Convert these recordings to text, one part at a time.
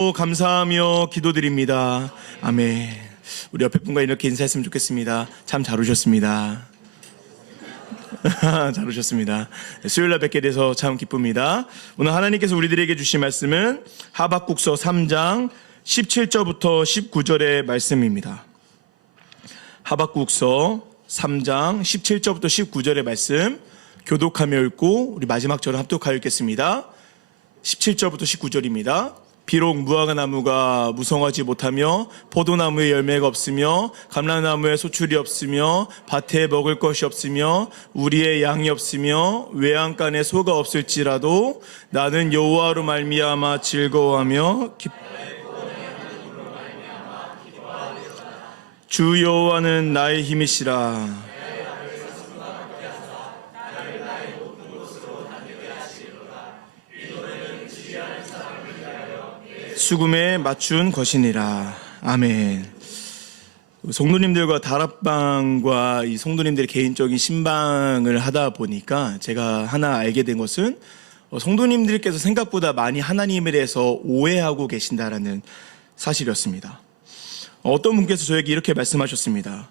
감사하며 기도드립니다. 아멘. 우리 옆에 분과 이렇게 인사했으면 좋겠습니다. 참 잘 오셨습니다. 잘 오셨습니다. 수요일날 뵙게 돼서 참 기쁩니다. 오늘 하나님께서 우리들에게 주신 말씀은 하박국서 3장 17절부터 19절의 말씀입니다. 하박국서 3장 17절부터 19절의 말씀 교독하며 읽고 우리 마지막 절을 합독하여 읽겠습니다. 17절부터 19절입니다. 비록 무화과 나무가 무성하지 못하며 포도나무에 열매가 없으며 감람나무에 소출이 없으며 밭에 먹을 것이 없으며 우리의 양이 없으며 외양간에 소가 없을지라도 나는 여호와로 말미암아 즐거워하며 주 여호와는 나의 힘이시라. 수금에 맞춘 것이니라. 아멘. 성도님들과 다락방과 이 성도님들의 개인적인 신방을 하다 보니까 제가 하나 알게 된 것은 성도님들께서 생각보다 많이 하나님에 대해서 오해하고 계신다라는 사실이었습니다. 어떤 분께서 저에게 이렇게 말씀하셨습니다.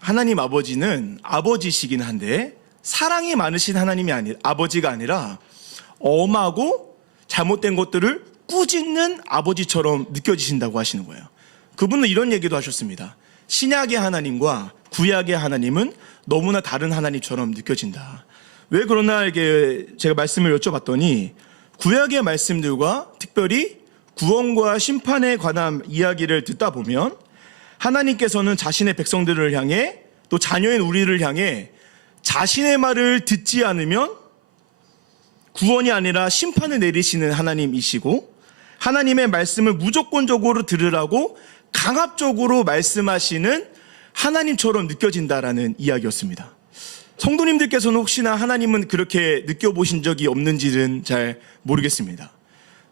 하나님 아버지는 아버지시긴 한데 사랑이 많으신 하나님이 아버지가 아니라 엄하고 잘못된 것들을 꾸짖는 아버지처럼 느껴지신다고 하시는 거예요. 그분은 이런 얘기도 하셨습니다. 신약의 하나님과 구약의 하나님은 너무나 다른 하나님처럼 느껴진다. 왜 그러나 이게 제가 말씀을 여쭤봤더니 구약의 말씀들과 특별히 구원과 심판에 관한 이야기를 듣다 보면 하나님께서는 자신의 백성들을 향해 또 자녀인 우리를 향해 자신의 말을 듣지 않으면 구원이 아니라 심판을 내리시는 하나님이시고 하나님의 말씀을 무조건적으로 들으라고 강압적으로 말씀하시는 하나님처럼 느껴진다라는 이야기였습니다. 성도님들께서는 혹시나 하나님은 그렇게 느껴보신 적이 없는지는 잘 모르겠습니다.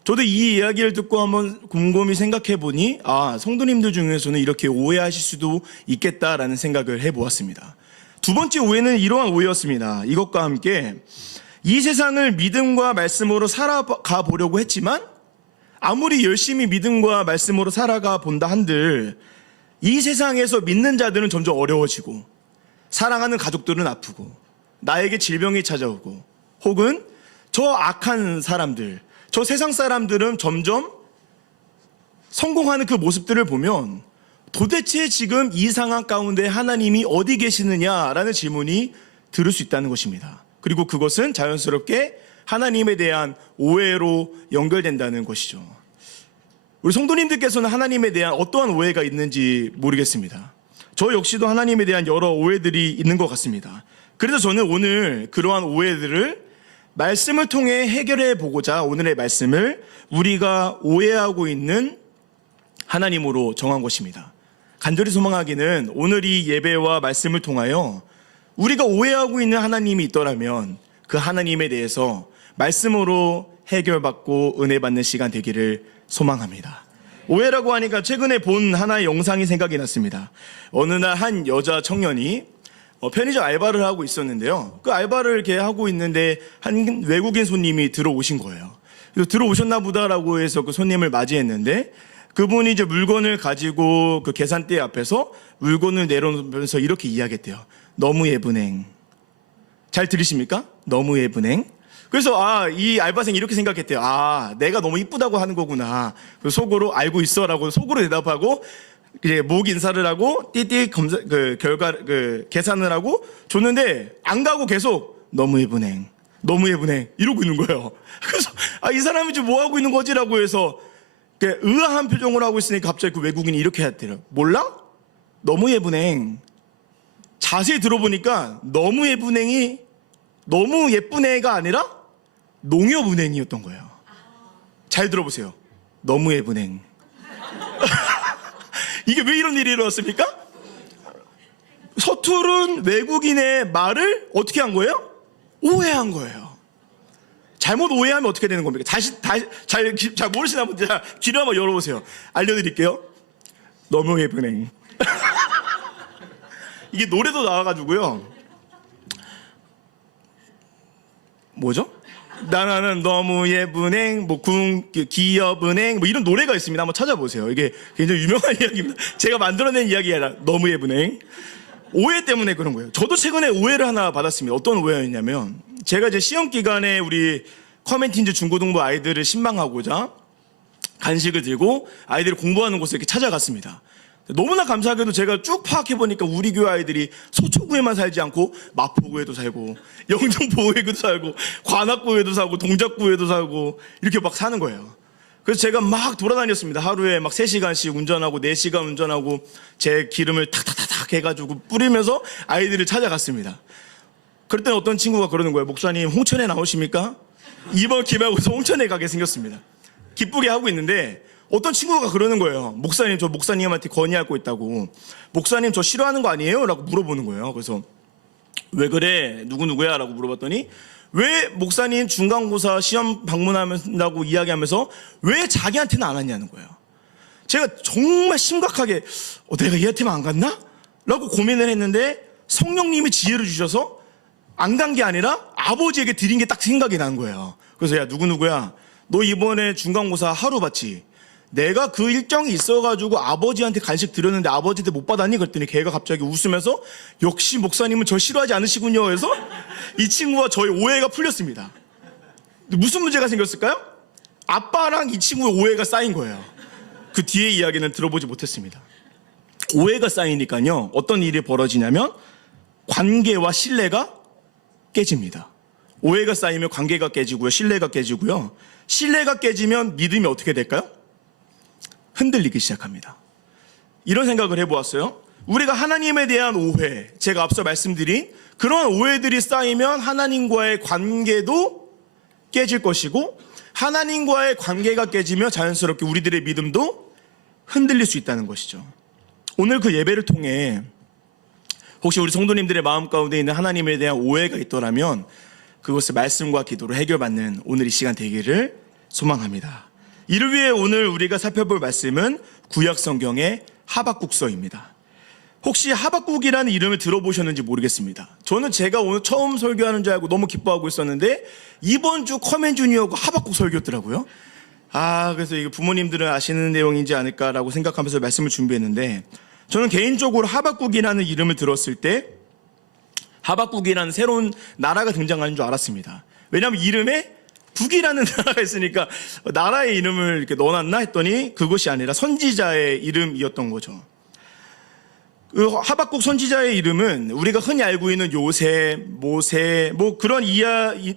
저도 이 이야기를 듣고 한번 곰곰이 생각해 보니 성도님들 중에서는 이렇게 오해하실 수도 있겠다라는 생각을 해보았습니다. 두 번째 오해는 이러한 오해였습니다. 이것과 함께 이 세상을 믿음과 말씀으로 살아가 보려고 했지만 아무리 열심히 믿음과 말씀으로 살아가 본다 한들 이 세상에서 믿는 자들은 점점 어려워지고 사랑하는 가족들은 아프고 나에게 질병이 찾아오고 혹은 저 악한 사람들, 저 세상 사람들은 점점 성공하는 그 모습들을 보면 도대체 지금 이 상황 가운데 하나님이 어디 계시느냐라는 질문이 들을 수 있다는 것입니다. 그리고 그것은 자연스럽게 하나님에 대한 오해로 연결된다는 것이죠. 우리 성도님들께서는 하나님에 대한 어떠한 오해가 있는지 모르겠습니다. 저 역시도 하나님에 대한 여러 오해들이 있는 것 같습니다. 그래서 저는 오늘 그러한 오해들을 말씀을 통해 해결해 보고자 오늘의 말씀을 우리가 오해하고 있는 하나님으로 정한 것입니다. 간절히 소망하기는 오늘 이 예배와 말씀을 통하여 우리가 오해하고 있는 하나님이 있더라면 그 하나님에 대해서 말씀으로 해결받고 은혜 받는 시간 되기를 소망합니다. 오해라고 하니까 최근에 본 하나의 영상이 생각이 났습니다. 어느 날 한 여자 청년이 편의점 알바를 하고 있었는데요. 그 알바를 이렇게 하고 있는데 한 외국인 손님이 들어오신 거예요. 그래서 들어오셨나 보다라고 해서 그 손님을 맞이했는데 그분이 이제 물건을 가지고 그 계산대 앞에서 물건을 내려놓으면서 이렇게 이야기했대요. 너무 예쁘네. 잘 들으십니까? 너무 예쁘네. 그래서 이 알바생이 이렇게 생각했대요. 내가 너무 이쁘다고 하는 거구나. 속으로 알고 있어라고 속으로 대답하고 이제 목 인사를 하고 띠띠 계산을 하고 줬는데 안 가고 계속 너무 예쁘네. 너무 예쁘네. 이러고 있는 거예요. 그래서 이 사람이 지금 뭐 하고 있는 거지라고 해서 의아한 표정을 하고 있으니까 갑자기 그 외국인이 이렇게 했대요. 몰라? 너무 예쁘네. 자세히 들어보니까 너무 예쁜행이 너무 예쁜 애가 아니라 농협은행이었던 거예요. 잘 들어보세요. 너무 예쁜행. 이게 왜 이런 일이 일어났습니까? 서투른 외국인의 말을 어떻게 한 거예요? 오해한 거예요. 잘못 오해하면 어떻게 되는 겁니까? 잘 모르시나 분들 귀를 한번 열어보세요. 알려드릴게요. 너무 예쁜행. 이게 노래도 나와가지고요. 뭐죠? 나는 너무 예쁜행, 기업은행, 이런 노래가 있습니다. 한번 찾아보세요. 이게 굉장히 유명한 이야기입니다. 제가 만들어낸 이야기가 아니라 너무 예쁜행. 오해 때문에 그런 거예요. 저도 최근에 오해를 하나 받았습니다. 어떤 오해였냐면, 제가 이제 시험 기간에 우리 커멘틴즈 중고등부 아이들을 신방하고자 간식을 들고 아이들이 공부하는 곳에 이렇게 찾아갔습니다. 너무나 감사하게도 제가 쭉 파악해보니까 우리 교회 아이들이 서초구에만 살지 않고 마포구에도 살고 영등포구에도 살고 관악구에도 살고 동작구에도 살고 이렇게 막 사는 거예요. 그래서 제가 막 돌아다녔습니다. 하루에 막 3시간씩 운전하고 4시간 운전하고 제 기름을 탁탁탁탁 해가지고 뿌리면서 아이들을 찾아갔습니다. 그랬더니 어떤 친구가 그러는 거예요. 목사님 홍천에 나오십니까? 이번 기말고사 홍천에 가게 생겼습니다. 기쁘게 하고 있는데 어떤 친구가 그러는 거예요. 목사님, 저 목사님한테 건의할 거 있다고. 목사님 저 싫어하는 거 아니에요? 라고 물어보는 거예요. 그래서 왜 그래? 누구누구야? 라고 물어봤더니 왜 목사님 중간고사 시험 방문한다고 이야기하면서 왜 자기한테는 안 왔냐는 거예요. 제가 정말 심각하게 내가 얘한테만 안 갔나? 라고 고민을 했는데 성령님이 지혜를 주셔서 안 간 게 아니라 아버지에게 드린 게 딱 생각이 난 거예요. 그래서 야 누구누구야 너 이번에 중간고사 하루 봤지? 내가 그 일정이 있어가지고 아버지한테 간식 드렸는데 아버지한테 못 받았니? 그랬더니 걔가 갑자기 웃으면서 역시 목사님은 저 싫어하지 않으시군요. 그래서 이 친구와 저의 오해가 풀렸습니다. 무슨 문제가 생겼을까요? 아빠랑 이 친구의 오해가 쌓인 거예요. 그 뒤에 이야기는 들어보지 못했습니다. 오해가 쌓이니까요 어떤 일이 벌어지냐면 관계와 신뢰가 깨집니다. 오해가 쌓이면 관계가 깨지고요, 신뢰가 깨지고요. 신뢰가 깨지면 믿음이 어떻게 될까요? 흔들리기 시작합니다. 이런 생각을 해보았어요. 우리가 하나님에 대한 오해, 제가 앞서 말씀드린 그런 오해들이 쌓이면 하나님과의 관계도 깨질 것이고 하나님과의 관계가 깨지면 자연스럽게 우리들의 믿음도 흔들릴 수 있다는 것이죠. 오늘 그 예배를 통해 혹시 우리 성도님들의 마음 가운데 있는 하나님에 대한 오해가 있더라면 그것을 말씀과 기도로 해결받는 오늘 이 시간 되기를 소망합니다. 이를 위해 오늘 우리가 살펴볼 말씀은 구약 성경의 하박국서입니다. 혹시 하박국이라는 이름을 들어보셨는지 모르겠습니다. 저는 제가 오늘 처음 설교하는 줄 알고 너무 기뻐하고 있었는데 이번 주 커맨 주니어가 하박국 설교였더라고요. 그래서 이거 부모님들은 아시는 내용이지 않을까라고 생각하면서 말씀을 준비했는데 저는 개인적으로 하박국이라는 이름을 들었을 때 하박국이라는 새로운 나라가 등장하는 줄 알았습니다. 왜냐하면 이름에 국이라는 나라가 있으니까 나라의 이름을 이렇게 넣어놨나 했더니 그것이 아니라 선지자의 이름이었던 거죠. 그 하박국 선지자의 이름은 우리가 흔히 알고 있는 요셉, 모세, 그런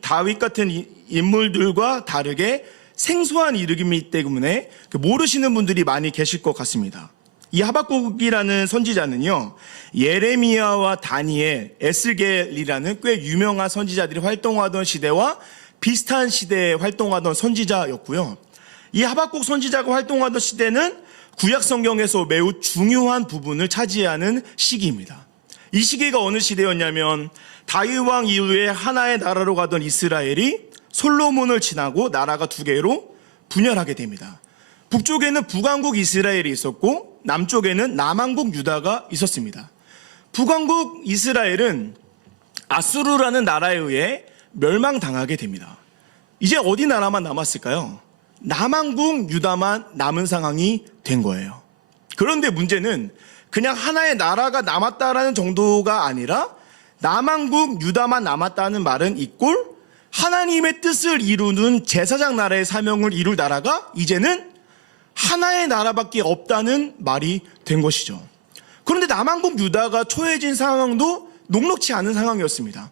다윗 같은 인물들과 다르게 생소한 이름이기 때문에 모르시는 분들이 많이 계실 것 같습니다. 이 하박국이라는 선지자는요, 예레미야와 다니엘, 에스겔이라는 꽤 유명한 선지자들이 활동하던 시대와 비슷한 시대에 활동하던 선지자였고요. 이 하박국 선지자가 활동하던 시대는 구약 성경에서 매우 중요한 부분을 차지하는 시기입니다. 이 시기가 어느 시대였냐면 다윗 왕 이후에 하나의 나라로 가던 이스라엘이 솔로몬을 지나고 나라가 두 개로 분열하게 됩니다. 북쪽에는 북왕국 이스라엘이 있었고 남쪽에는 남왕국 유다가 있었습니다. 북왕국 이스라엘은 아수르라는 나라에 의해 멸망당하게 됩니다. 이제 어디 나라만 남았을까요? 남왕국 유다만 남은 상황이 된 거예요. 그런데 문제는 그냥 하나의 나라가 남았다라는 정도가 아니라 남왕국 유다만 남았다는 말은 이꼴 하나님의 뜻을 이루는 제사장 나라의 사명을 이룰 나라가 이제는 하나의 나라밖에 없다는 말이 된 것이죠. 그런데 남왕국 유다가 초해진 상황도 녹록치 않은 상황이었습니다.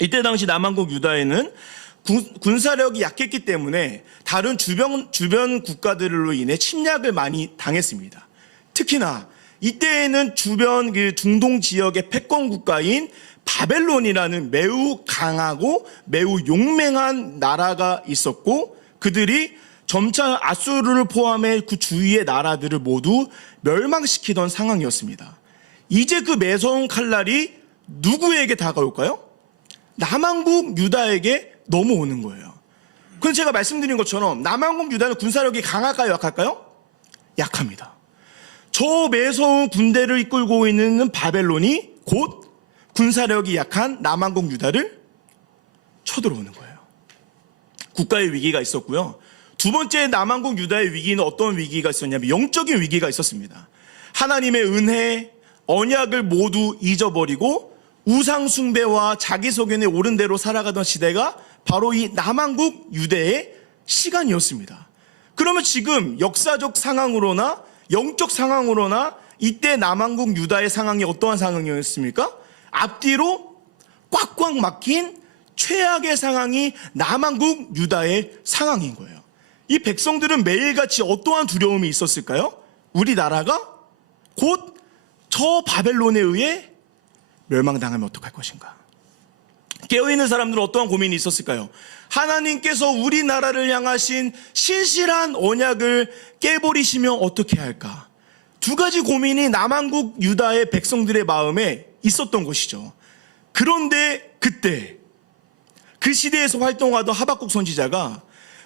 이때 당시 남왕국 유다에는 군사력이 약했기 때문에 다른 주변 국가들로 인해 침략을 많이 당했습니다. 특히나 이때에는 주변 중동 지역의 패권 국가인 바벨론이라는 매우 강하고 매우 용맹한 나라가 있었고 그들이 점차 아수르를 포함해 그 주위의 나라들을 모두 멸망시키던 상황이었습니다. 이제 그 매서운 칼날이 누구에게 다가올까요? 남왕국 유다에게 넘어오는 거예요. 그럼 제가 말씀드린 것처럼 남왕국 유다는 군사력이 강할까요? 약할까요? 약합니다. 저 매서운 군대를 이끌고 있는 바벨론이 곧 군사력이 약한 남왕국 유다를 쳐들어오는 거예요. 국가의 위기가 있었고요. 두 번째 남한국 유다의 위기는 어떤 위기가 있었냐면 영적인 위기가 있었습니다. 하나님의 은혜, 언약을 모두 잊어버리고 우상 숭배와 자기 소견에 옳은 대로 살아가던 시대가 바로 이 남한국 유대의 시간이었습니다. 그러면 지금 역사적 상황으로나 영적 상황으로나 이때 남한국 유다의 상황이 어떠한 상황이었습니까? 앞뒤로 꽉꽉 막힌 최악의 상황이 남한국 유다의 상황인 거예요. 이 백성들은 매일같이 어떠한 두려움이 있었을까요? 우리나라가 곧 저 바벨론에 의해 멸망당하면 어떡할 것인가? 깨어있는 사람들은 어떠한 고민이 있었을까요? 하나님께서 우리나라를 향하신 신실한 언약을 깨버리시면 어떻게 할까? 두 가지 고민이 남한국 유다의 백성들의 마음에 있었던 것이죠. 그런데 그때 그 시대에서 활동하던 하박국 선지자가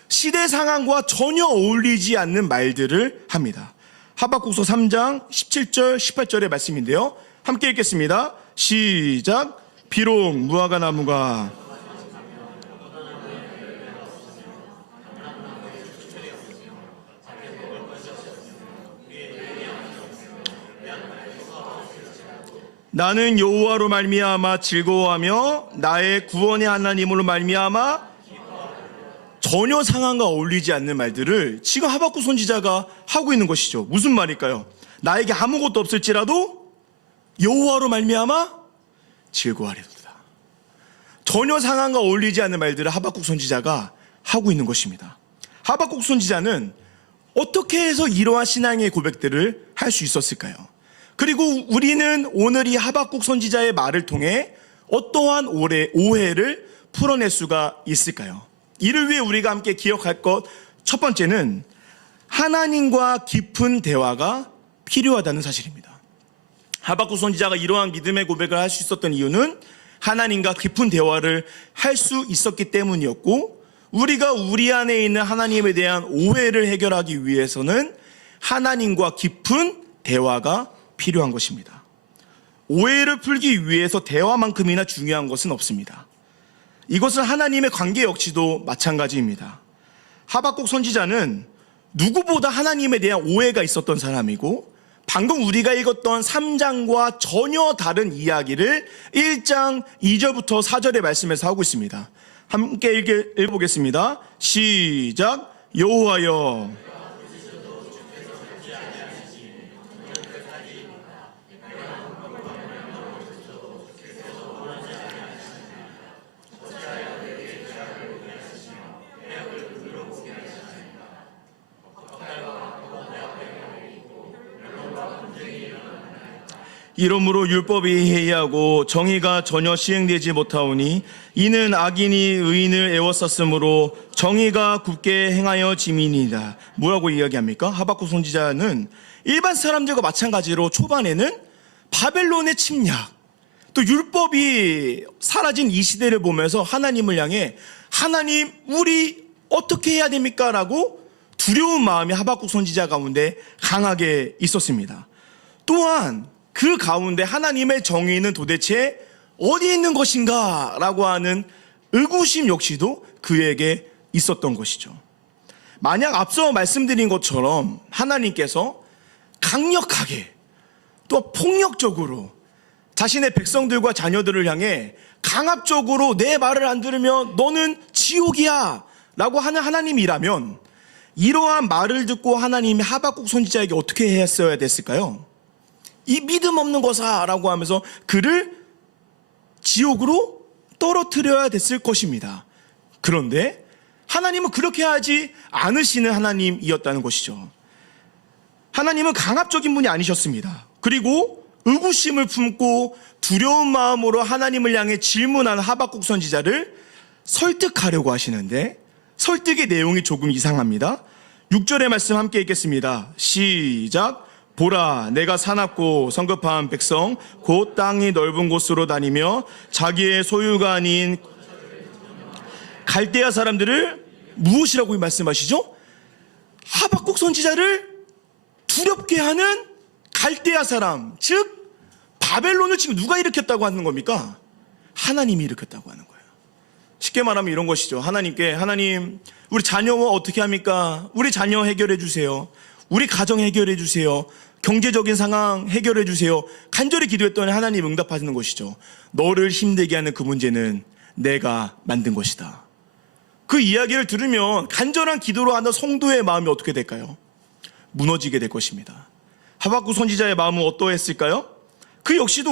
시대 상황과 전혀 어울리지 않는 말들을 합니다. 하박국서 3장 17절 18절의 말씀인데요. 함께 읽겠습니다. 시작. 비록 무화과 나무가 나는 여호와로 말미암아 즐거워하며 나의 구원의 하나님으로 말미암아 전혀 상황과 어울리지 않는 말들을 지금 하박국 선지자가 하고 있는 것이죠. 무슨 말일까요? 나에게 아무것도 없을지라도 여호와로 말미암아 즐거워하리로다. 전혀 상황과 어울리지 않는 말들을 하박국 선지자가 하고 있는 것입니다. 하박국 선지자는 어떻게 해서 이러한 신앙의 고백들을 할 수 있었을까요? 그리고 우리는 오늘 이 하박국 선지자의 말을 통해 어떠한 오해를 풀어낼 수가 있을까요? 이를 위해 우리가 함께 기억할 것 첫 번째는 하나님과 깊은 대화가 필요하다는 사실입니다. 하박국 선지자가 이러한 믿음의 고백을 할 수 있었던 이유는 하나님과 깊은 대화를 할 수 있었기 때문이었고, 우리가 우리 안에 있는 하나님에 대한 오해를 해결하기 위해서는 하나님과 깊은 대화가 필요한 것입니다. 오해를 풀기 위해서 대화만큼이나 중요한 것은 없습니다. 이것은 하나님의 관계 역시도 마찬가지입니다. 하박국 선지자는 누구보다 하나님에 대한 오해가 있었던 사람이고, 방금 우리가 읽었던 3장과 전혀 다른 이야기를 1장 2절부터 4절의 말씀에서 하고 있습니다. 함께 읽어보겠습니다. 시작. 여호와여, 이러므로 율법이 해이하고 정의가 전혀 시행되지 못하오니 이는 악인이 의인을 애워쌌으므로 정의가 굳게 행하여 짐이니이다. 뭐라고 이야기합니까? 하박국 선지자는 일반 사람들과 마찬가지로 초반에는 바벨론의 침략, 또 율법이 사라진 이 시대를 보면서 하나님을 향해 하나님, 우리 어떻게 해야 됩니까? 라고 두려운 마음이 하박국 선지자 가운데 강하게 있었습니다. 또한 그 가운데 하나님의 정의는 도대체 어디 있는 것인가? 라고 하는 의구심 역시도 그에게 있었던 것이죠. 만약 앞서 말씀드린 것처럼 하나님께서 강력하게 또 폭력적으로 자신의 백성들과 자녀들을 향해 강압적으로 내 말을 안 들으면 너는 지옥이야 라고 하는 하나님이라면, 이러한 말을 듣고 하나님이 하박국 선지자에게 어떻게 했어야 됐을까요? 이 믿음 없는 것아라고 하면서 그를 지옥으로 떨어뜨려야 됐을 것입니다. 그런데 하나님은 그렇게 하지 않으시는 하나님이었다는 것이죠. 하나님은 강압적인 분이 아니셨습니다. 그리고 의구심을 품고 두려운 마음으로 하나님을 향해 질문한 하박국 선지자를 설득하려고 하시는데, 설득의 내용이 조금 이상합니다. 6절의 말씀 함께 읽겠습니다. 시작. 보라, 내가 사납고 성급한 백성 곧 땅이 넓은 곳으로 다니며 자기의 소유가 아닌 갈대아 사람들을 무엇이라고 말씀하시죠? 하박국 선지자를 두렵게 하는 갈대아 사람, 즉 바벨론을 지금 누가 일으켰다고 하는 겁니까? 하나님이 일으켰다고 하는 거예요. 쉽게 말하면 이런 것이죠. 하나님께, 하나님, 우리 자녀와 어떻게 합니까? 우리 자녀 해결해 주세요. 우리 가정 해결해 주세요. 경제적인 상황 해결해 주세요. 간절히 기도했더니 하나님 응답하시는 것이죠. 너를 힘들게 하는 그 문제는 내가 만든 것이다. 그 이야기를 들으면 간절한 기도로 하는 성도의 마음이 어떻게 될까요? 무너지게 될 것입니다. 하박국 선지자의 마음은 어떠했을까요? 그 역시도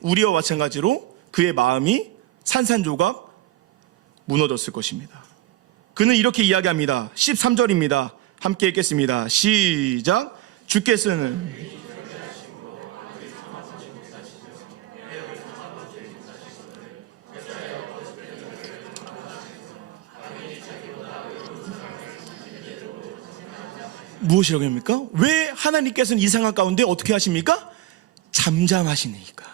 우리와 마찬가지로 그의 마음이 산산조각 무너졌을 것입니다. 그는 이렇게 이야기합니다. 13절입니다. 함께 읽겠습니다. 시작. 주께서는 무엇이라고 합니까? 왜 하나님께서는 이 상황 가운데 어떻게 하십니까? 잠잠하시니까.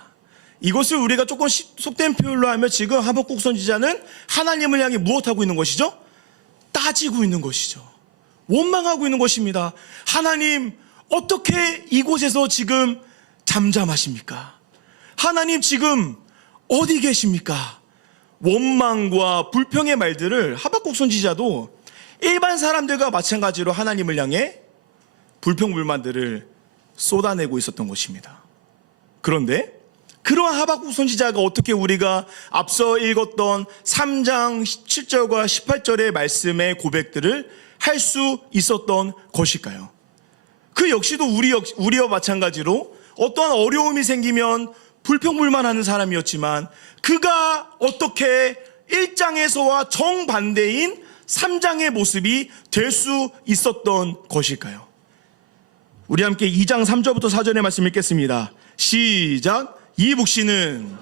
이것을 우리가 조금 속된 표현로 하면 지금 하박국 선지자는 하나님을 향해 무엇하고 있는 것이죠? 따지고 있는 것이죠. 원망하고 있는 것입니다. 하나님, 어떻게 이곳에서 지금 잠잠하십니까? 하나님 지금 어디 계십니까? 원망과 불평의 말들을 하박국 선지자도 일반 사람들과 마찬가지로 하나님을 향해 불평불만들을 쏟아내고 있었던 것입니다. 그런데 그러한 하박국 선지자가 어떻게 우리가 앞서 읽었던 3장 17절과 18절의 말씀의 고백들을 할 수 있었던 것일까요? 그 역시도 우리와 마찬가지로 어떠한 어려움이 생기면 불평불만하는 사람이었지만 그가 어떻게 1장에서와 정반대인 3장의 모습이 될 수 있었던 것일까요? 우리 함께 2장 3절부터 4절의 말씀 읽겠습니다. 시작. 이 묵시는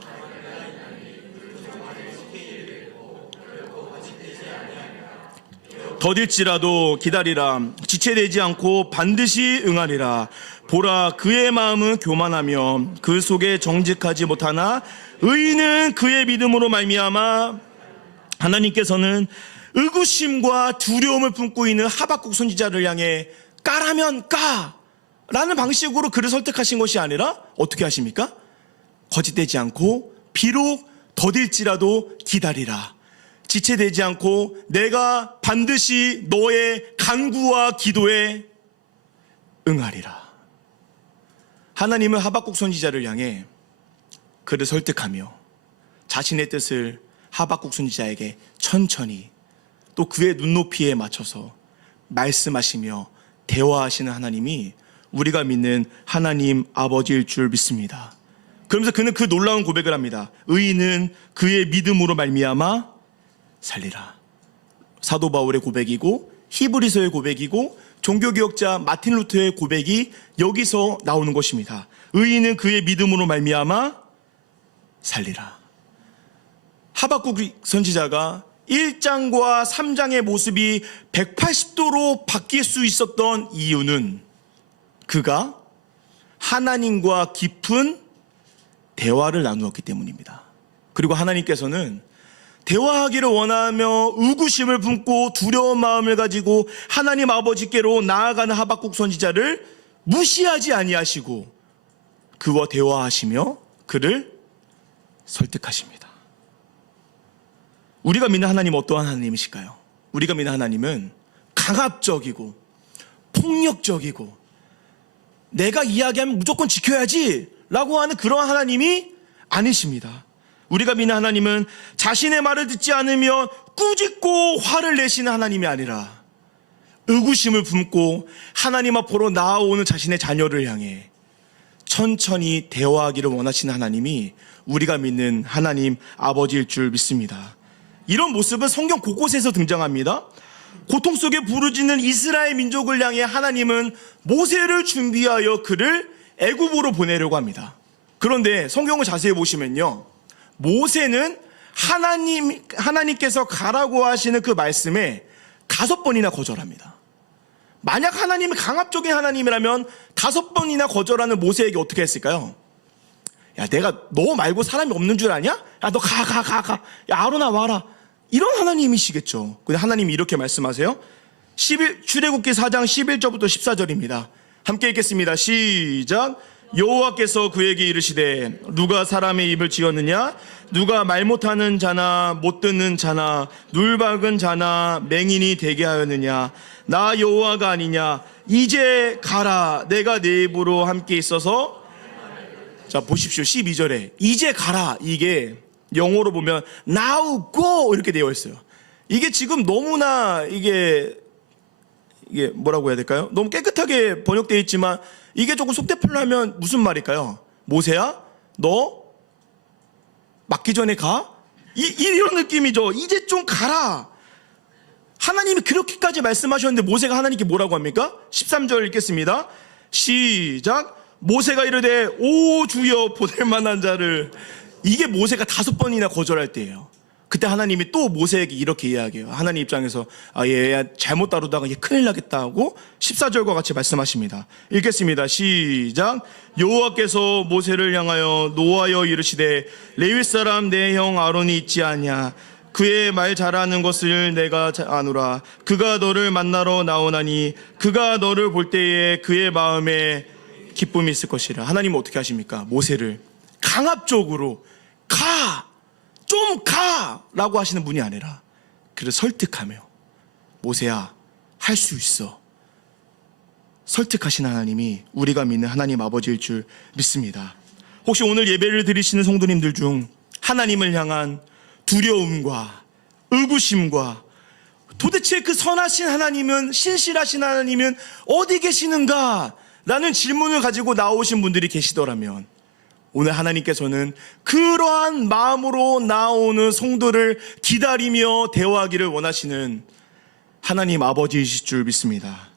더딜지라도 기다리라. 지체되지 않고 반드시 응하리라. 보라, 그의 마음은 교만하며 그 속에 정직하지 못하나 의인은 그의 믿음으로 말미암아. 하나님께서는 의구심과 두려움을 품고 있는 하박국 선지자를 향해 까라면 까 라는 방식으로 그를 설득하신 것이 아니라 어떻게 하십니까? 거짓되지 않고 비록 더딜지라도 기다리라. 지체되지 않고 내가 반드시 너의 간구와 기도에 응하리라. 하나님은 하박국 선지자를 향해 그를 설득하며 자신의 뜻을 하박국 선지자에게 천천히 또 그의 눈높이에 맞춰서 말씀하시며 대화하시는 하나님이 우리가 믿는 하나님 아버지일 줄 믿습니다. 그러면서 그는 그 놀라운 고백을 합니다. 의인은 그의 믿음으로 말미암아 살리라. 사도 바울의 고백이고 히브리서의 고백이고 종교개혁자 마틴 루터의 고백이 여기서 나오는 것입니다. 의인은 그의 믿음으로 말미암아 살리라. 하박국 선지자가 1장과 3장의 모습이 180도로 바뀔 수 있었던 이유는 그가 하나님과 깊은 대화를 나누었기 때문입니다. 그리고 하나님께서는 대화하기를 원하며 의구심을 품고 두려운 마음을 가지고 하나님 아버지께로 나아가는 하박국 선지자를 무시하지 아니하시고 그와 대화하시며 그를 설득하십니다. 우리가 믿는 하나님은 어떠한 하나님이실까요? 우리가 믿는 하나님은 강압적이고 폭력적이고 내가 이야기하면 무조건 지켜야지 라고 하는 그런 하나님이 아니십니다. 우리가 믿는 하나님은 자신의 말을 듣지 않으면 꾸짖고 화를 내시는 하나님이 아니라 의구심을 품고 하나님 앞으로 나아오는 자신의 자녀를 향해 천천히 대화하기를 원하시는 하나님이 우리가 믿는 하나님 아버지일 줄 믿습니다. 이런 모습은 성경 곳곳에서 등장합니다. 고통 속에 부르짖는 이스라엘 민족을 향해 하나님은 모세를 준비하여 그를 애굽으로 보내려고 합니다. 그런데 성경을 자세히 보시면요, 모세는 하나님께서 가라고 하시는 그 말씀에 5번이나 거절합니다. 만약 하나님이 강압적인 하나님이라면 5번이나 거절하는 모세에게 어떻게 했을까요? 야, 내가 너 말고 사람이 없는 줄 아냐? 야, 너 가. 야, 아론아 와라. 이런 하나님이시겠죠. 근데 하나님이 이렇게 말씀하세요. 출애굽기 4장 11절부터 14절입니다. 함께 읽겠습니다. 시작. 여호와께서 그에게 이르시되 누가 사람의 입을 지었느냐? 누가 말 못하는 자나 못 듣는 자나 눌박은 자나 맹인이 되게 하였느냐? 나 여호와가 아니냐? 이제 가라. 내가 네 입으로 함께 있어서. 자, 보십시오. 12절에 이제 가라. 이게 영어로 보면 now go 이렇게 되어 있어요. 이게 지금 너무나 이게 뭐라고 해야 될까요? 너무 깨끗하게 번역되어 있지만 이게 조금 속대풀로 하면 무슨 말일까요? 모세야, 너 맞기 전에 가? 이런 느낌이죠. 이제 좀 가라. 하나님이 그렇게까지 말씀하셨는데 모세가 하나님께 뭐라고 합니까? 13절 읽겠습니다. 시작. 모세가 이르되 오 주여 보낼 만한 자를. 이게 모세가 5번이나 거절할 때예요. 그때 하나님이 또 모세에게 이렇게 이야기해요. 하나님 입장에서 얘 잘못 다루다가 얘 큰일 나겠다 하고 14절과 같이 말씀하십니다. 읽겠습니다. 시작. 여호와께서 모세를 향하여 노하여 이르시되 레위 사람 내 형 아론이 있지 않냐? 그의 말 잘하는 것을 내가 아노라. 그가 너를 만나러 나오나니 그가 너를 볼 때에 그의 마음에 기쁨이 있을 것이라. 하나님은 어떻게 하십니까? 모세를 강압적으로 좀 가! 라고 하시는 분이 아니라 그를 설득하며 모세야 할 수 있어. 설득하신 하나님이 우리가 믿는 하나님 아버지일 줄 믿습니다. 혹시 오늘 예배를 드리시는 성도님들 중 하나님을 향한 두려움과 의구심과 도대체 그 선하신 하나님은, 신실하신 하나님은 어디 계시는가? 라는 질문을 가지고 나오신 분들이 계시더라면 오늘 하나님께서는 그러한 마음으로 나오는 성도를 기다리며 대화하기를 원하시는 하나님 아버지이실 줄 믿습니다.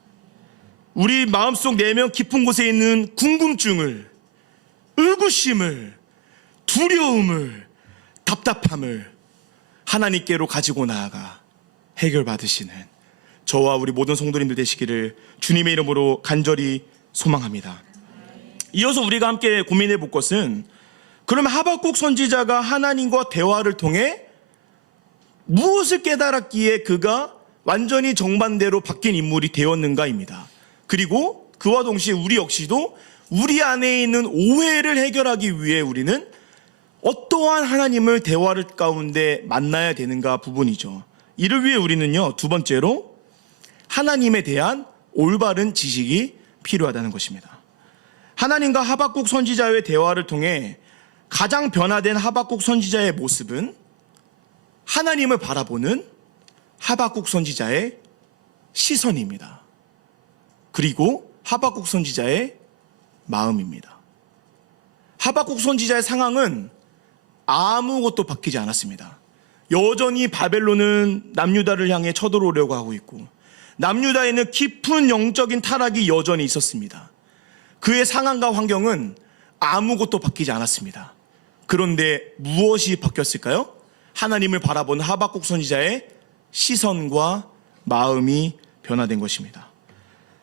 우리 마음속 내면 깊은 곳에 있는 궁금증을, 의구심을, 두려움을, 답답함을 하나님께로 가지고 나아가 해결받으시는 저와 우리 모든 성도님들 되시기를 주님의 이름으로 간절히 소망합니다. 이어서 우리가 함께 고민해 볼 것은 그러면 하박국 선지자가 하나님과 대화를 통해 무엇을 깨달았기에 그가 완전히 정반대로 바뀐 인물이 되었는가입니다. 그리고 그와 동시에 우리 역시도 우리 안에 있는 오해를 해결하기 위해 우리는 어떠한 하나님을 대화를 가운데 만나야 되는가 부분이죠. 이를 위해 우리는요, 두 번째로 하나님에 대한 올바른 지식이 필요하다는 것입니다. 하나님과 하박국 선지자의 대화를 통해 가장 변화된 하박국 선지자의 모습은 하나님을 바라보는 하박국 선지자의 시선입니다. 그리고 하박국 선지자의 마음입니다. 하박국 선지자의 상황은 아무것도 바뀌지 않았습니다. 여전히 바벨론은 남유다를 향해 쳐들어오려고 하고 있고 남유다에는 깊은 영적인 타락이 여전히 있었습니다. 그의 상황과 환경은 아무것도 바뀌지 않았습니다. 그런데 무엇이 바뀌었을까요? 하나님을 바라보는 하박국 선지자의 시선과 마음이 변화된 것입니다.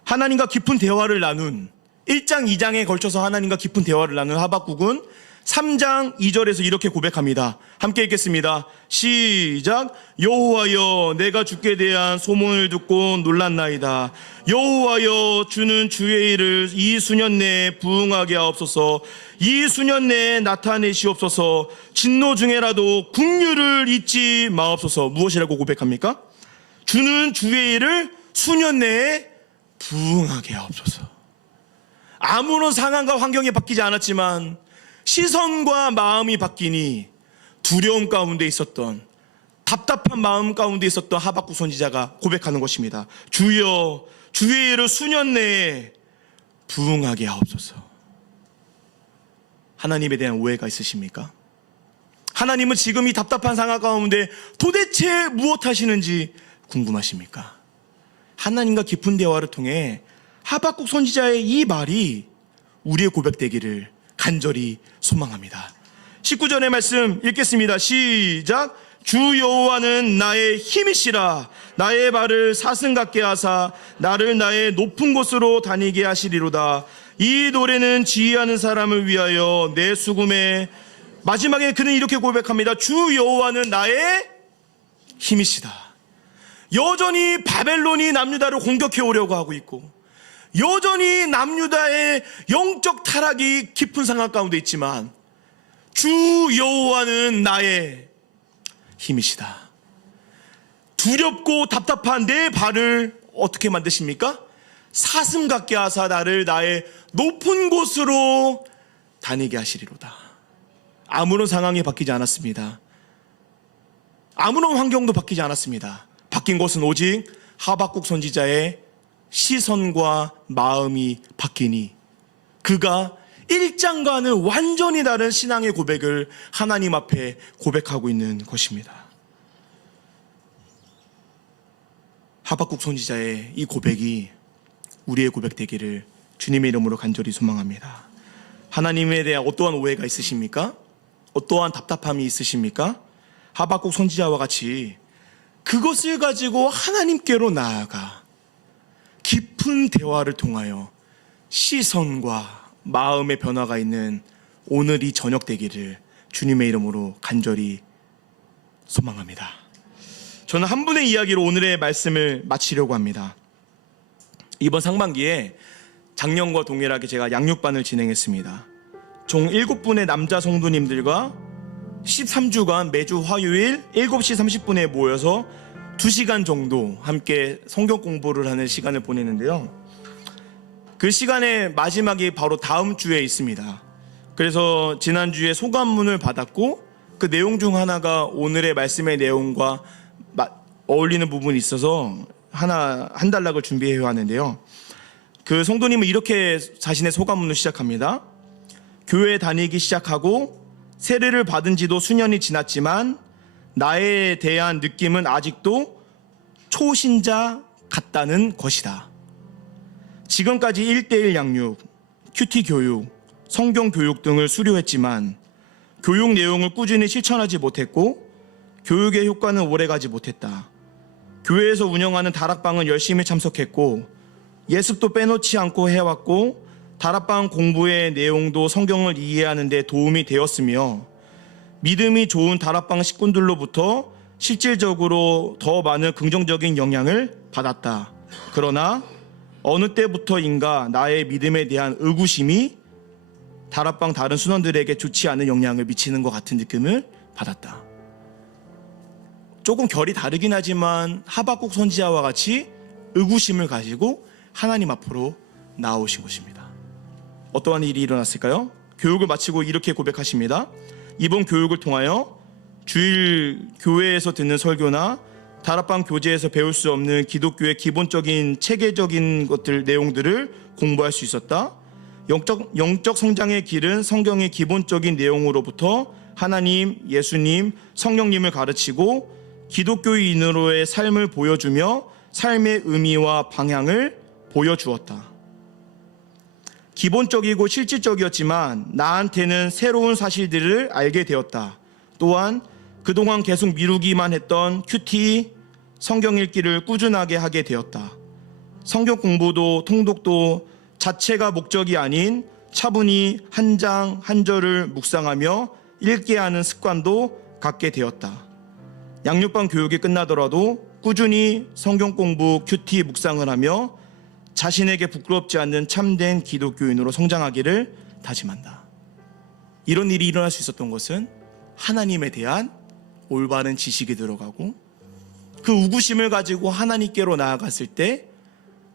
하나님과 깊은 대화를 나눈 1장, 2장에 걸쳐서 하나님과 깊은 대화를 나눈 하박국은 3장 2절에서 이렇게 고백합니다. 함께 읽겠습니다. 시작. 여호와여 내가 주께 대한 소문을 듣고 놀랐나이다. 여호와여 주는 주의 일을 이 수년 내에 부응하게 하옵소서. 이 수년 내에 나타내시옵소서. 진노 중에라도 긍휼을 잊지 마옵소서. 무엇이라고 고백합니까? 주는 주의 일을 수년 내에 부응하게 하옵소서. 아무런 상황과 환경이 바뀌지 않았지만 시선과 마음이 바뀌니 두려움 가운데 있었던, 답답한 마음 가운데 있었던 하박국 선지자가 고백하는 것입니다. 주여 주의 일을 수년 내에 부응하게 하옵소서. 하나님에 대한 오해가 있으십니까? 하나님은 지금 이 답답한 상황 가운데 도대체 무엇 하시는지 궁금하십니까? 하나님과 깊은 대화를 통해 하박국 선지자의 이 말이 우리의 고백되기를 간절히 소망합니다. 19절의 말씀 읽겠습니다. 시작. 주 여호와는 나의 힘이시라. 나의 발을 사슴 같게 하사 나를 나의 높은 곳으로 다니게 하시리로다. 이 노래는 지휘하는 사람을 위하여 내 수금에. 마지막에 그는 이렇게 고백합니다. 주 여호와는 나의 힘이시다. 여전히 바벨론이 남유다를 공격해 오려고 하고 있고 여전히 남유다의 영적 타락이 깊은 상황 가운데 있지만 주 여호와는 나의 힘이시다. 두렵고 답답한 내 발을 어떻게 만드십니까? 사슴 같게 하사 나를 나의 높은 곳으로 다니게 하시리로다. 아무런 상황이 바뀌지 않았습니다. 아무런 환경도 바뀌지 않았습니다. 바뀐 것은 오직 하박국 선지자의 시선과 마음이 바뀌니 그가 1장과는 완전히 다른 신앙의 고백을 하나님 앞에 고백하고 있는 것입니다. 하박국 선지자의 이 고백이 우리의 고백 되기를 주님의 이름으로 간절히 소망합니다. 하나님에 대한 어떠한 오해가 있으십니까? 어떠한 답답함이 있으십니까? 하박국 선지자와 같이 그것을 가지고 하나님께로 나아가 깊은 대화를 통하여 시선과 마음의 변화가 있는 오늘 이 저녁 되기를 주님의 이름으로 간절히 소망합니다. 저는 한 분의 이야기로 오늘의 말씀을 마치려고 합니다. 이번 상반기에 작년과 동일하게 제가 양육반을 진행했습니다. 총 7분의 남자 성도님들과 13주간 매주 화요일 7시 30분에 모여서 2시간 정도 함께 성경 공부를 하는 시간을 보내는데요. 그 시간의 마지막이 바로 다음 주에 있습니다. 그래서 지난주에 소감문을 받았고 그 내용 중 하나가 오늘의 말씀의 내용과 어울리는 부분이 있어서 한 단락을 준비해 왔는데요. 그 성도님은 이렇게 자신의 소감문을 시작합니다. 교회 다니기 시작하고 세례를 받은 지도 수년이 지났지만 나에 대한 느낌은 아직도 초신자 같다는 것이다. 지금까지 1:1 양육, 큐티 교육, 성경 교육 등을 수료했지만 교육 내용을 꾸준히 실천하지 못했고 교육의 효과는 오래가지 못했다. 교회에서 운영하는 다락방은 열심히 참석했고 예습도 빼놓지 않고 해왔고 다락방 공부의 내용도 성경을 이해하는 데 도움이 되었으며 믿음이 좋은 다락방 식구들로부터 실질적으로 더 많은 긍정적인 영향을 받았다. 그러나 어느 때부터인가 나의 믿음에 대한 의구심이 다락방 다른 순원들에게 좋지 않은 영향을 미치는 것 같은 느낌을 받았다. 조금 결이 다르긴 하지만 하박국 선지자와 같이 의구심을 가지고 하나님 앞으로 나아오신 것입니다. 어떠한 일이 일어났을까요? 교육을 마치고 이렇게 고백하십니다. 이번 교육을 통하여 주일 교회에서 듣는 설교나 다락방 교재에서 배울 수 없는 기독교의 기본적인 체계적인 내용들을 공부할 수 있었다. 영적 성장의 길은 성경의 기본적인 내용으로부터 하나님, 예수님, 성령님을 가르치고 기독교인으로의 삶을 보여주며 삶의 의미와 방향을 보여주었다. 기본적이고 실질적이었지만 나한테는 새로운 사실들을 알게 되었다. 또한 그동안 계속 미루기만 했던 큐티, 성경 읽기를 꾸준하게 하게 되었다. 성경 공부도 통독도 자체가 목적이 아닌 차분히 한 장 한 절을 묵상하며 읽게 하는 습관도 갖게 되었다. 양육반 교육이 끝나더라도 꾸준히 성경 공부, 큐티 묵상을 하며 자신에게 부끄럽지 않는 참된 기독교인으로 성장하기를 다짐한다. 이런 일이 일어날 수 있었던 것은 하나님에 대한 올바른 지식이 들어가고 그 우구심을 가지고 하나님께로 나아갔을 때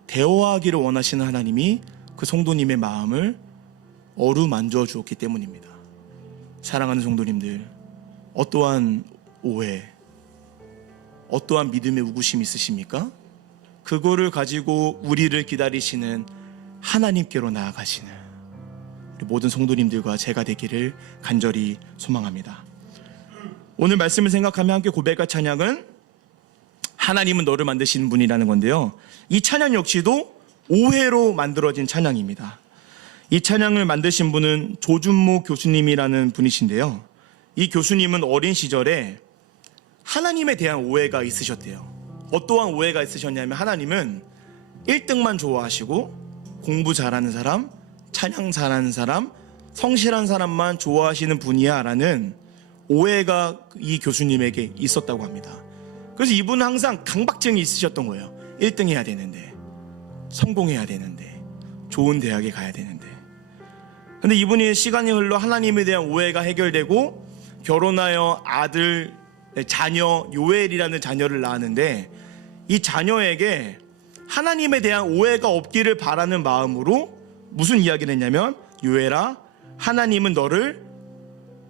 대화하기를 원하시는 하나님이 그 성도님의 마음을 어루만져 주었기 때문입니다. 사랑하는 성도님들, 어떠한 오해, 어떠한 믿음의 우구심이 있으십니까? 그거를 가지고 우리를 기다리시는 하나님께로 나아가시는 우리 모든 성도님들과 제가 되기를 간절히 소망합니다. 오늘 말씀을 생각하며 함께 고백할 찬양은 하나님은 너를 만드시는 분이라는 건데요. 이 찬양 역시도 오해로 만들어진 찬양입니다. 이 찬양을 만드신 분은 조준모 교수님이라는 분이신데요. 이 교수님은 어린 시절에 하나님에 대한 오해가 있으셨대요. 어떠한 오해가 있으셨냐면 하나님은 1등만 좋아하시고 공부 잘하는 사람, 찬양 잘하는 사람, 성실한 사람만 좋아하시는 분이야 라는 오해가 이 교수님에게 있었다고 합니다. 그래서 이분은 항상 강박증이 있으셨던 거예요. 1등 해야 되는데, 성공해야 되는데, 좋은 대학에 가야 되는데, 근데 이분이 시간이 흘러 하나님에 대한 오해가 해결되고 결혼하여 아들, 자녀 요엘이라는 자녀를 낳았는데, 이 자녀에게 하나님에 대한 오해가 없기를 바라는 마음으로 무슨 이야기를 했냐면, 요엘아, 하나님은 너를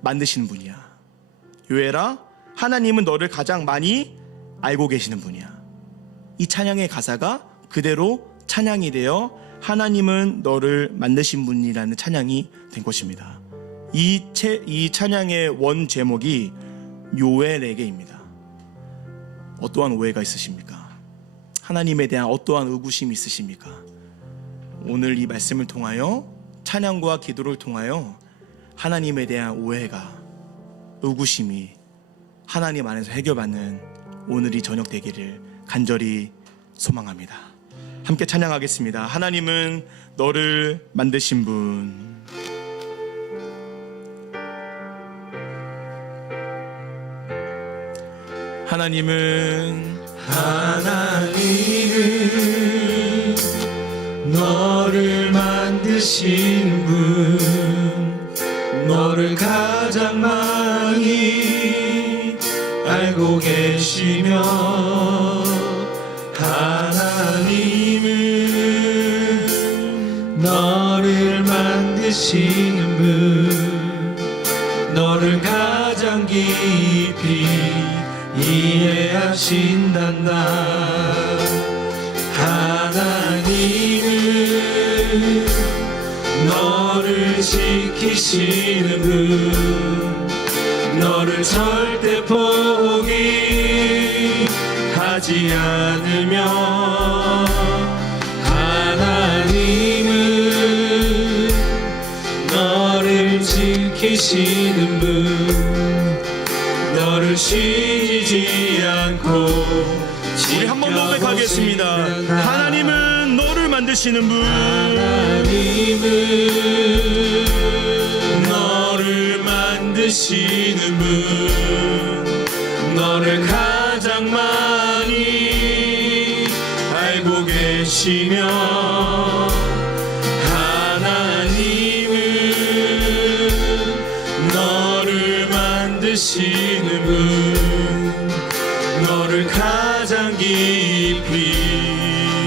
만드시는 분이야. 요엘아, 하나님은 너를 가장 많이 알고 계시는 분이야. 이 찬양의 가사가 그대로 찬양이 되어 하나님은 너를 만드신 분이라는 찬양이 된 것입니다. 이 찬양의 원 제목이 요엘에게입니다. 어떠한 오해가 있으십니까? 하나님에 대한 어떠한 의구심이 있으십니까? 오늘 이 말씀을 통하여, 찬양과 기도를 통하여 하나님에 대한 오해가, 의구심이 하나님 안에서 해결받는 오늘이 저녁 되기를 간절히 소망합니다. 함께 찬양하겠습니다. 하나님은 너를 만드신 분. 하나님은 너를 만드신 분, 너를 가장 많이 알고 계시며, 하나님은 너를 만드시는 분, 너를 가장 깊이 이해하신단다. 하나님은 너를 지키시는 분, 너를 절대 포기하지 않으며, 하나님은 너를 지키시는 분, 너를 쉬지 않고. 우리 한 번 더 고백하겠습니다. 하나님은 너를 만드시는 분, 하나님은 너를 만드시는 분, 너를 가장 많이 알고 계시며, 하나님은 너를 만드시는 분, 너를 가장 깊이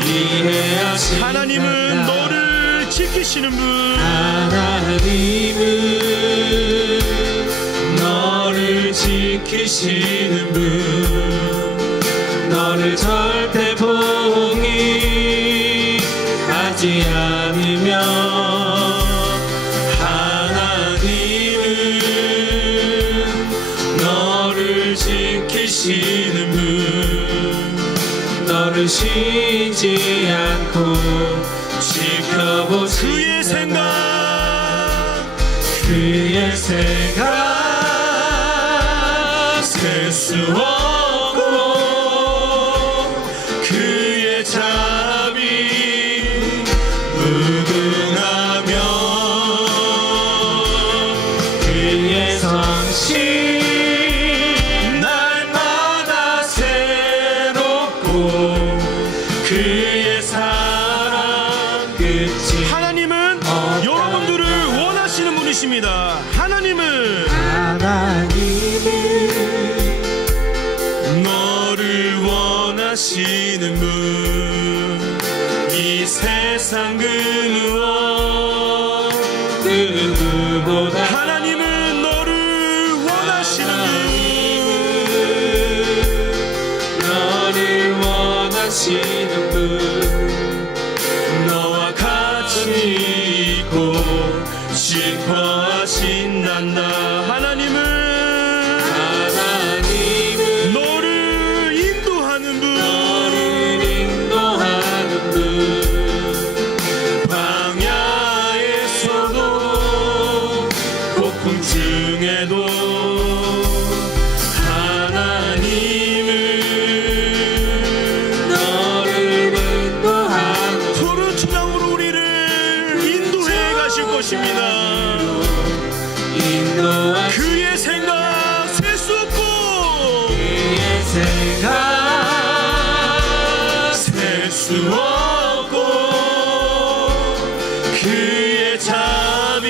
이해하시는. 하나님은 너를 지키시는 분, 하나님은 너를 지키시는 분, 너를 절대 포기하지 않으며, 하나님은 너를 지키시는 분, 너를 쉬지 않고 지켜보시는. 그의 생각, 그의 생각 셀 수 없고, 그의 자비 무궁하며, 그의 성실 날마다 새롭고, 그의 사랑 끝이. 하나님은 여러분들을 원하시는 분이십니다. 하나님은 너를 원하시는 분, 이 세상 그 누구보다. 하나님은 너를 원하시는 분, 너를 원하시는 분, 너와 같이 있고 싶어하신단다. 하나님은 너를 인도하는 분, 너를 인도하는 분, 광야에서도 폭풍 중에도 하나님은 너를 인도하는. 푸른 초장으로 우리를 인도해 가실 것입니다. 인도하신. 그의 생각 셀 수 없고, 그의 생각 셀 수 없고, 그의 잠이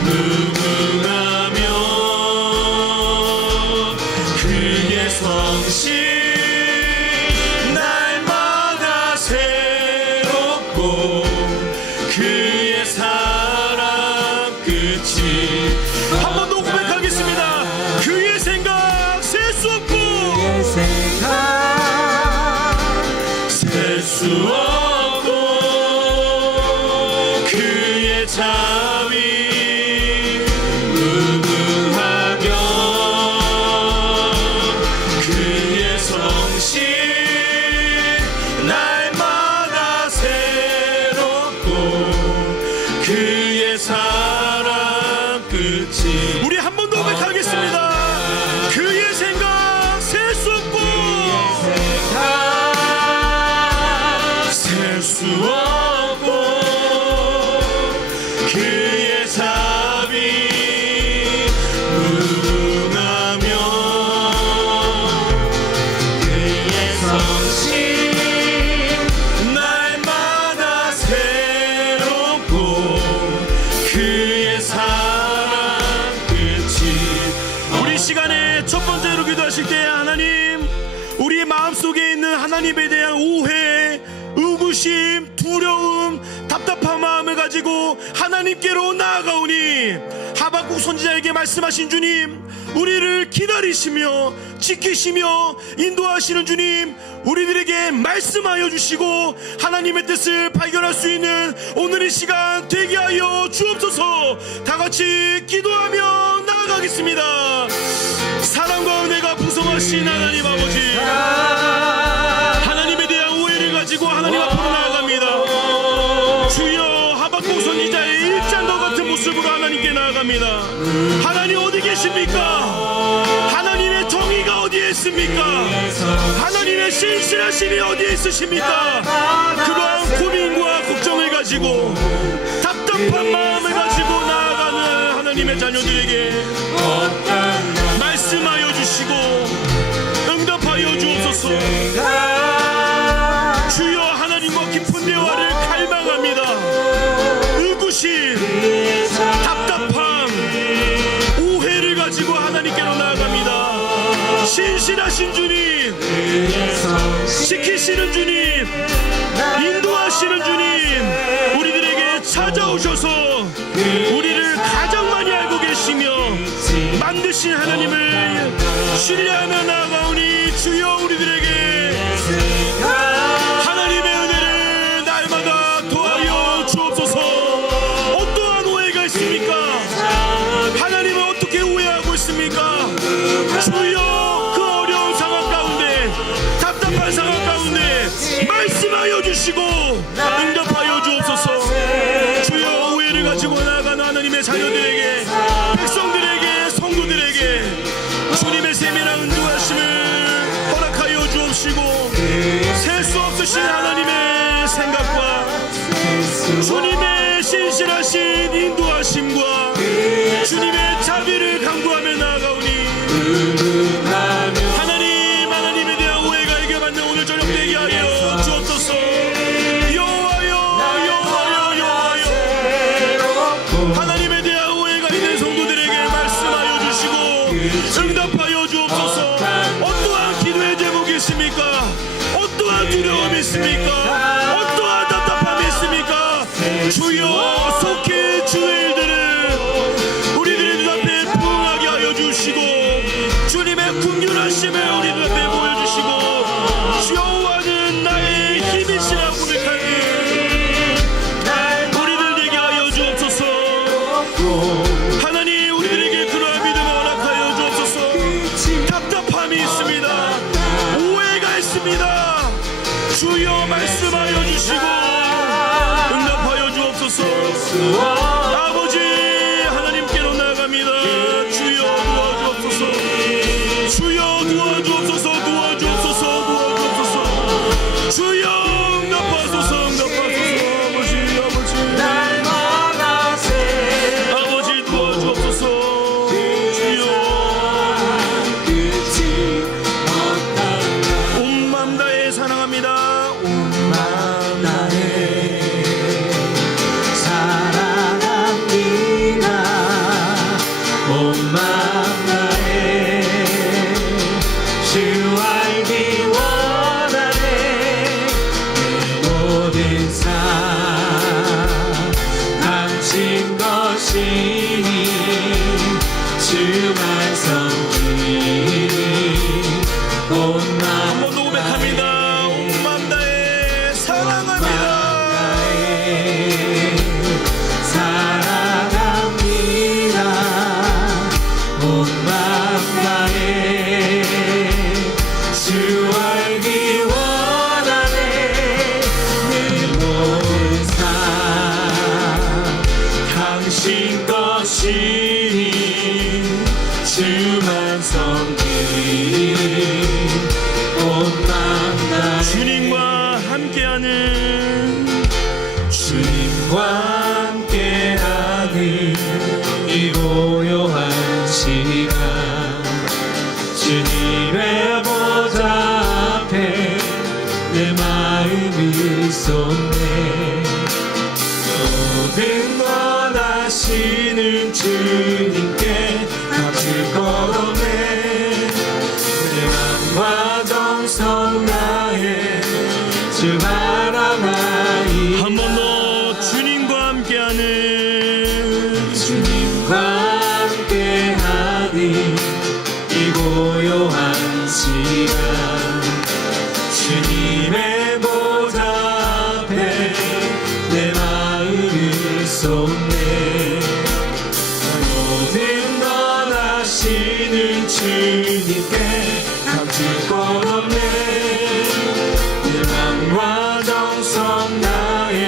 무궁하며 그의 성실 날마다 새롭고 그의 사랑 끝이 한 번 더 고백하겠습니다. 그의 생각 셀 수 없고 셀 수 없고 그의 잠이 무궁하며 그의 성실 날마다 새롭고 그의 사랑 끝이 우리 한 번 더 고백하겠습니다. 그의 생각 셀 수 없고 셀 수 없고 그의 잠이 무궁하며 그의 성실 날마다 새롭고 그의 사랑 끝이 우리 시간에 첫 번째로 기도하실 때 하나님, 우리의 마음속에 있는 하나님에 대한 오해, 의구심, 두려움, 답답한 마음을 가지고 하나님께로 나아가오니 하박국 선지자에게 말씀하신 주님, 우리를 기다리시며 지키시며 인도하시는 주님, 우리들에게 말씀하여 주시고 하나님의 뜻을 발견할 수 있는 오늘 이 시간 되게 하여 주옵소서. 다 같이 기도하며 나아가겠습니다. 사랑과 은혜가 풍성하신 하나님 아버지, 하나님에 대한 오해를 가지고 하나님 앞으로 나아갑니다. 주여, 하박국 선지자의 일장과 같은 모습으로 하나님께 나아갑니다. 하나님 어디 계십니까? 하나님의 정의가 어디에 있습니까? 하나님의 신실하심이 어디에 있으십니까? 그러한 고민과 걱정을 가지고 답답한 마음을 가지고 나아가는 하나님의 자녀들에게 말씀하여 주시고 응답하여 주옵소서. 주여, 하나님과 깊은 대화를 갈망합니다. 의구심, 답답함, 오해를 가지고 하나님께로 나아갑니다. 신실하신 주님, 지키시는 주님, 인도하시는 주님, 우리들에게 찾아오셔서 우리를 가장 많이 알고 계시며 만드신 하나님을 신뢰하며 나아가오니 주여, 우리들에게 하나님의 은혜를 날마다 더하여 주옵소서. 어떠한 오해가 있습니까? 하나님을 어떻게 오해하고 있습니까? 주여, 그 어려운 상황 가운데, 답답한 상황 가운데 말씀하여 주시고 응답하여 주옵소서. 주여, 오해를 가지고 나아가는 하나님의 자녀들에게, 백성들에게, 성도들에게 주님의 세밀한 인도하심을 허락하여 주옵시고 셀 수 없으신 하나님의 생각과 주님의 신실하신 인도하심과 주님의 자비를 강구하며 나아가오니 하나님, 하나님에 대한 오해가 해결받는 오늘 저녁 되게 하여 주옵소서. 여호와여, 여호와여, 여호와여, 하나님에 대한 오해가 있는 성도들에게 말씀하여 주시고 응답하여 주옵소서. 어떠한 기도의 제목이 있습니까? 어떠한 두려움이 있습니까? 어떠한 답답함이 있습니까? 주여, 속히 주의 일들을 우리들의 눈앞에 부응하게 하여 주시고 주님의 긍휼하심을 우리 눈앞에 보여주시고 여호와는 나의 힘이시라 고백하니 우리들 되게 하여 주옵소서. 하나님, 우리들에게 그러한 믿음을 허락하여 주옵소서. 답답함이 있습니다. 오해가 있습니다. 주여, 말씀하여 주시고 응답하여 주옵소서. 아버지, 하나님께로 나아갑니다. 주여, 도와주옵소서. 주여, 도와주옵소서. 도와주옵소서. 도와주옵소서. 주여, 응답하소서. 응답하소서. 아버지, 도와주옵소서. 주여, 온 마음 다해 사랑합니다. 온 마음 다해 마음과 함께하는 이 고요한 시간 주님의 보좌 앞에 내 마음이 쏟네 모든 원하시는 주님께 값질 것 없네 내 맘과 정성 다해 주 바라나이 한 번 더 주님과 함께하는 주님과 함께하는 이 고요한 시간 주님의 보좌 앞에 내 마음을 쏟네 모든 떠나시는 주님께 감출 것 없네 내 맘과 정성 다해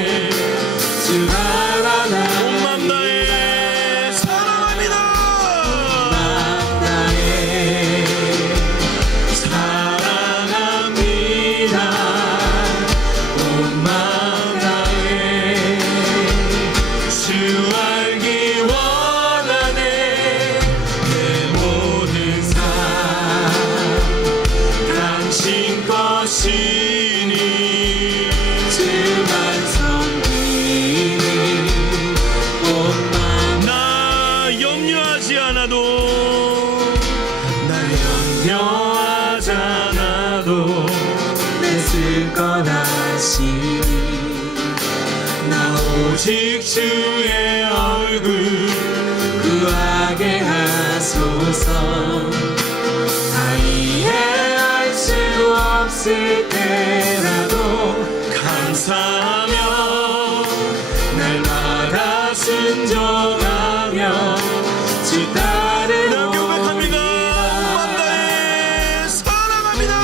주 바라나 온 맘 다해 사랑합니다. 나의 사랑합니다 온 마음 다해 주 알기 원하네 내 모든 삶 당신 것이니 주만 섬기니 온 마음 나 염려하지 않아도 염려하지 않아도 내 거하시니 나 오직 주의 얼굴 구하게 하소서 다 이해할 수 없을 때라도 감사하며 날마다 순종하며 주 따르는 고백합니다. 온 맘 다해 사랑합니다.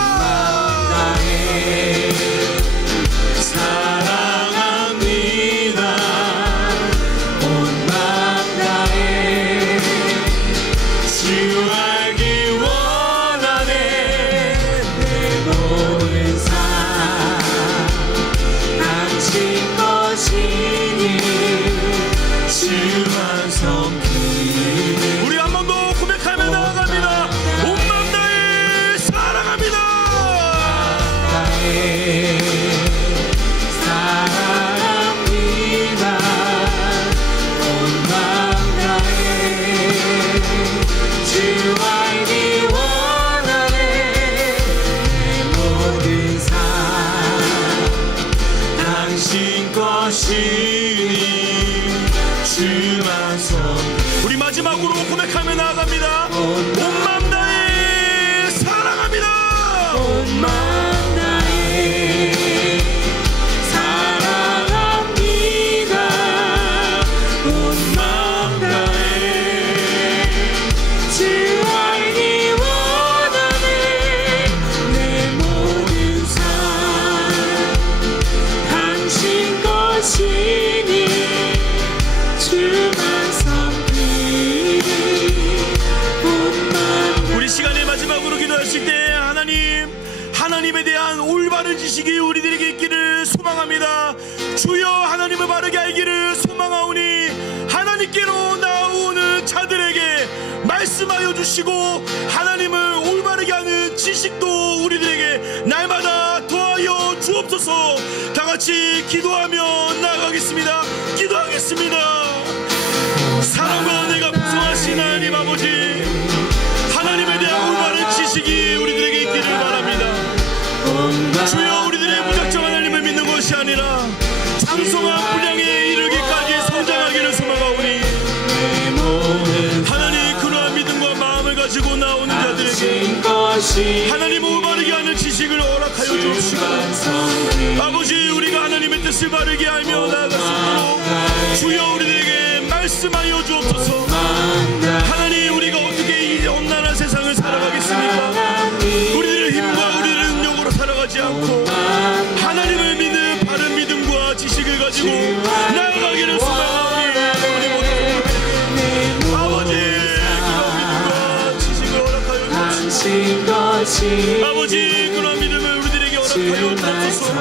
사랑합니다 온 마음 다해 주 알기 원하네 내 모든 삶 당신 것이니 주만 섬기니 우리 한 번 더 고백하며 나아갑니다. 온 맘 다해 사랑합니다. 나의 사랑합니다 온 마음 다해 주 알기 원하네 내 모든 삶 당신 것이니 주만 섬기 우리 마지막으로 고백하며 나아갑니다. 온 맘 다해 사랑합니다. 온 마음 다해 사랑합니다 온 마음 다해 주 알기 원하네 내 모든 삶 당신 것이니 주만 섬기니 온 마음 우리 시간의 마지막으로 기도하실 때 하나님에 대한 올바른 지식이 우리들에게 있기를 소망합니다. 주여 하나님을 바르게 알기를 소망하오니 하나님께로 나오는 자들에게 말씀하여 주시고 하나님을 올바르게 하는 지식도 우리들에게 날마다 더하여 주옵소서. 다 같이 기도하며 나아가겠습니다. 기도하겠습니다. 사랑과 은혜가 풍성하신 하나님 아버지, 하나님에 대한 올바른 지식이 우리들에게 있기를 바랍니다. 주여 우리들의 무작정 하나님을 믿는 것이 아니라 장성한 분량에 이르기까지 성장하기를 소망하오니 하나님 그러한 믿음과 마음을 가지고 나오는 자들에게 하나님 올바르게 하는 지식을 허락하여 주옵시고 아버지 우리가 하나님의 뜻을 바르게 알며 나아갈 수 있도록 주여 우리들에게 말씀하여 주옵소서. 하나님 우리가 어떻게 이 온난한 세상을 살아가겠습니까? 우리들의 힘과 우리들의 능력으로 살아가지 않고 하나님을 믿는 바른 믿음과 지식을 가지고 나아가기를 소망하오니 우리 모두 아버지 그런 믿음과 지식을 허락하여 주옵시고 아버지 그런 믿음을 우리들에게 허락하여 주옵소서.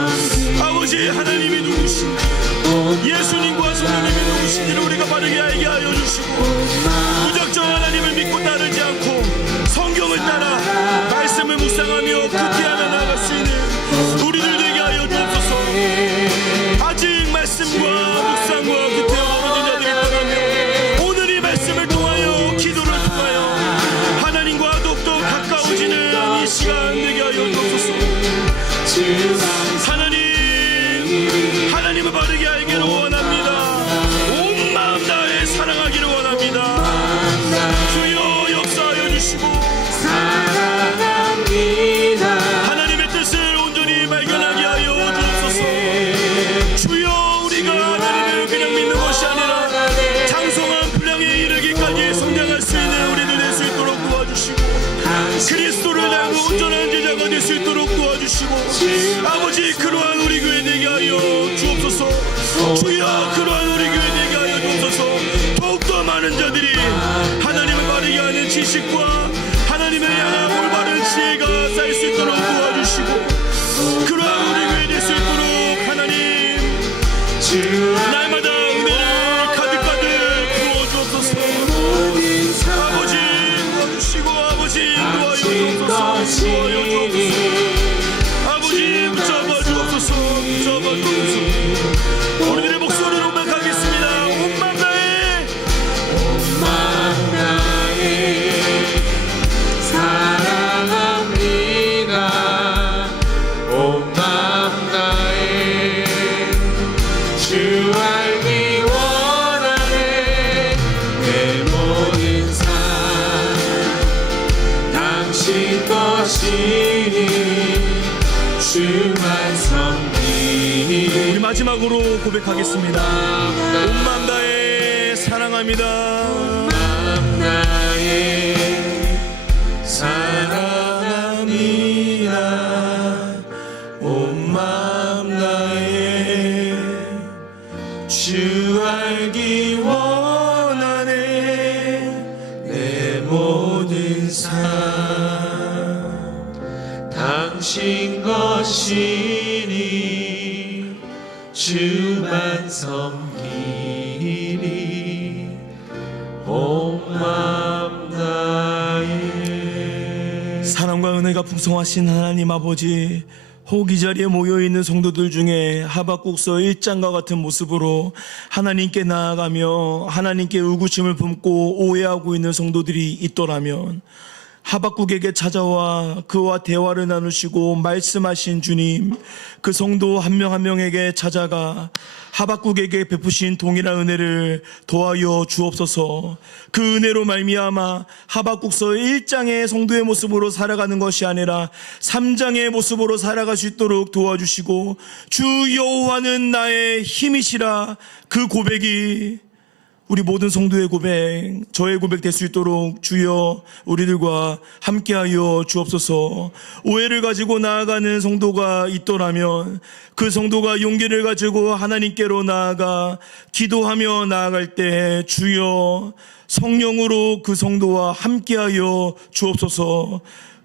아버지 하나님이 누구신가 예수님과 묵상과 그때 멀어진 자들이 있다면 오늘 이 말씀을 통하여 기도를 통하여 하나님과 더욱더 가까워지는 이 시간 되게 하여 주옵소서. 하나님을 바르게 알기를 원합니다. 온 마음 다해 사랑하기를 원합니다. 주여 역사하여 주시고 사랑합니다. 하나님의 뜻을 온전히 발견하게 하여 주옵소서. 주여 우리가 하나님을 그냥 믿는 것이 아니라 장성한 분량에 이르기까지 성장할 수 있는 우리들 될 수 있도록 도와주시고 그리스도를 닮은 온전한 제자가 될 수 있도록 도와주시고 아버지 그러한 우리 교회 되게 하여 주옵소서. 주여 그러한 우리 교회 되게 하여 주옵소서. 더욱더 많은 자들이 하나님을 바르게 하는 지식과 하나님을 향한 올바른 지혜가 쌓일 수 있도록 도와주시고 그러한 우리 교회 될 수 있도록 하나님 날마다 은혜를 가득가득 부어주옵소서. 아버지 도와주시고 아버지 도와여 주옵소서. 아버지 붙잡아 주옵소서. 붙잡아 주옵소서. 우리들의 목소리로 고백하겠습니다. 온 마음 다해 사랑합니다. 온 마음 다해 주 알기 원하네. 내 모든 삶 당신 것이니 주만 섬기니. 우리 마지막으로 고백하겠습니다. 온 마음 다해 사랑합니다. 나의 사랑합니다. 온 마음 다해 주 알기 원하네. 내 모든 삶 당신 것이니 주만 섬기니 온 마음 다해. 사랑과 은혜가 풍성하신 하나님 아버지, 혹 이 자리에 모여있는 성도들 중에 하박국서 1장과 같은 모습으로 하나님께 나아가며 하나님께 의구심을 품고 오해하고 있는 성도들이 있더라면 하박국에게 찾아와 그와 대화를 나누시고 말씀하신 주님, 그 성도 한 명 한 명에게 찾아가 하박국에게 베푸신 동일한 은혜를 도하여 주옵소서. 그 은혜로 말미암아 하박국서 1장의 성도의 모습으로 살아가는 것이 아니라 3장의 모습으로 살아갈 수 있도록 도와주시고 주 여호와는 나의 힘이시라, 그 고백이 우리 모든 성도의 고백, 저의 고백 될 수 있도록 주여 우리들과 함께하여 주옵소서. 오해를 가지고 나아가는 성도가 있더라면 그 성도가 용기를 가지고 하나님께로 나아가 기도하며 나아갈 때 주여 성령으로 그 성도와 함께하여 주옵소서.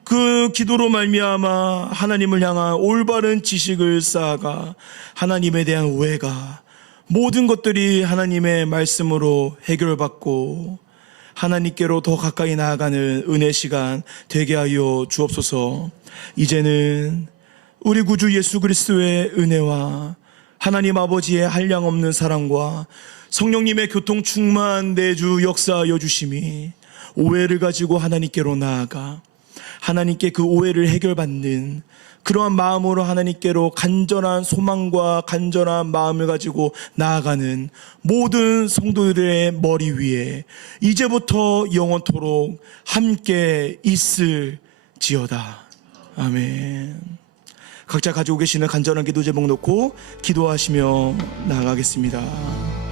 그 기도로 말미암아 하나님을 향한 올바른 지식을 쌓아가 하나님에 대한 오해가 모든 것들이 하나님의 말씀으로 해결받고 하나님께로 더 가까이 나아가는 은혜 시간 되게 하여 주옵소서. 이제는 우리 구주 예수 그리스도의 은혜와 하나님 아버지의 한량없는 사랑과 성령님의 교통 충만 내주 역사하여 주심이 오해를 가지고 하나님께로 나아가 하나님께 그 오해를 해결받는 그러한 마음으로 하나님께로 간절한 소망과 간절한 마음을 가지고 나아가는 모든 성도들의 머리 위에 이제부터 영원토록 함께 있을지어다. 아멘. 각자 가지고 계시는 간절한 기도 제목 놓고 기도하시며 나아가겠습니다.